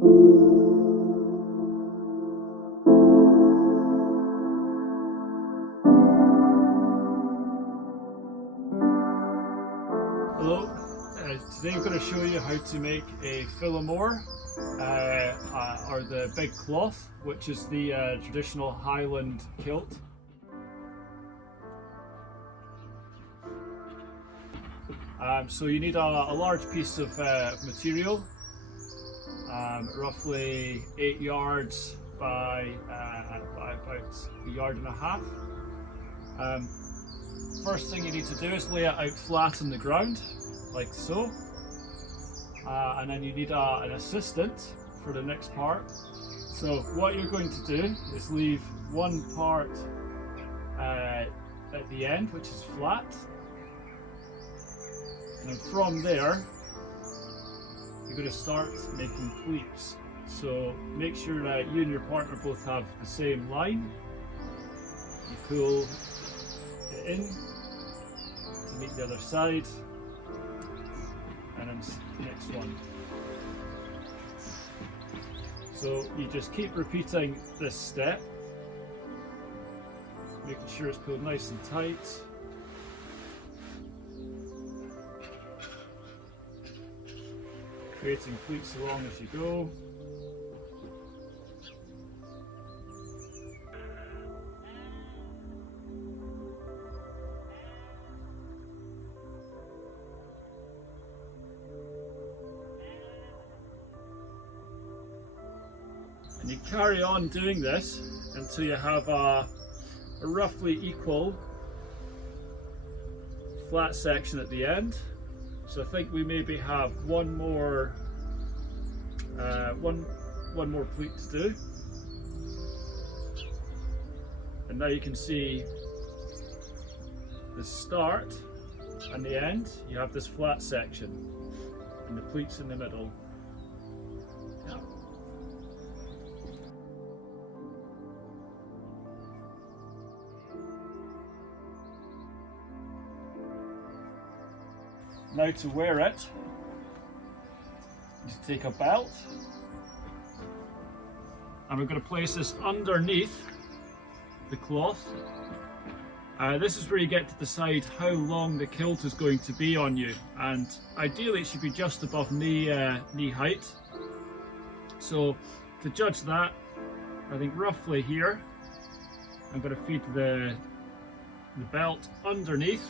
Hello, today I'm going to show you how to make a feileadh, or the big cloth, which is the traditional Highland kilt. So you need a large piece of material, roughly 8 yards by about a yard and a half. First thing you need to do is lay it out flat on the ground, like so, and then you need an assistant for the next part. So what you're going to do is leave one part at the end, which is flat, and then from there you're going to start making pleats. So make sure that you and your partner both have the same line. You pull it in to meet the other side, and then next one. So you just keep repeating this step, making sure it's pulled nice and tight. Creating pleats along as you go. And you carry on doing this until you have a roughly equal flat section at the end. So I think we maybe have one more pleat to do. And now you can see the start and the end. You have this flat section and the pleats in the middle. Yeah. Now to wear it, you take a belt, and we're going to place this underneath the cloth. This is where you get to decide how long the kilt is going to be on you, and ideally it should be just above knee height. So to judge that, I think roughly here, I'm going to feed the belt underneath,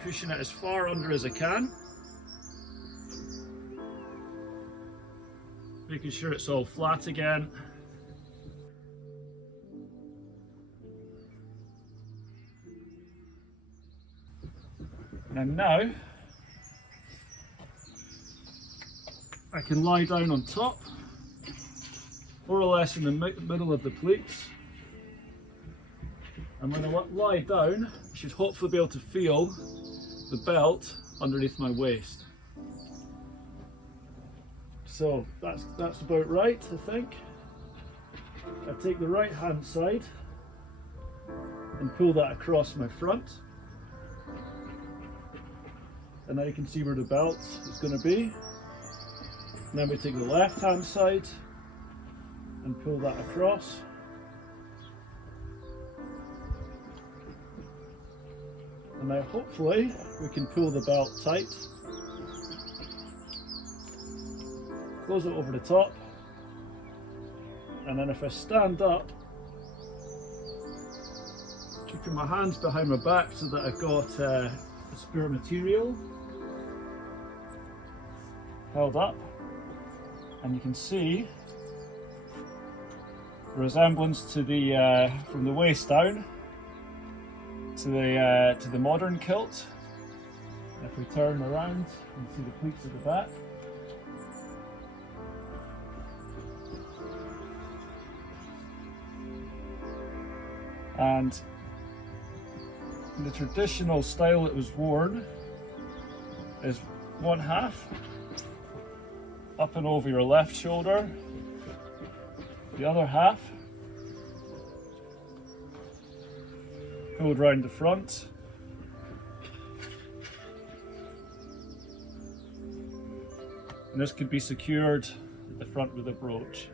pushing it as far under as I can, making sure it's all flat again. And now I can lie down on top, more or less in the middle of the pleats. And when I lie down, I should hopefully be able to feel the belt underneath my waist. So that's about right, I think. I take the right hand side and pull that across my front, and now you can see where the belt is going to be. And then we take the left hand side and pull that across. And now hopefully we can pull the belt tight, close it over the top, and then if I stand up, keeping my hands behind my back so that I've got a spare material held up, and you can see the resemblance to the from the waist down to the modern kilt. And if we turn around, you can see the pleats at the back. And in the traditional style it was worn is one half up and over your left shoulder, the other half pulled round the front, And this could be secured at the front with a brooch.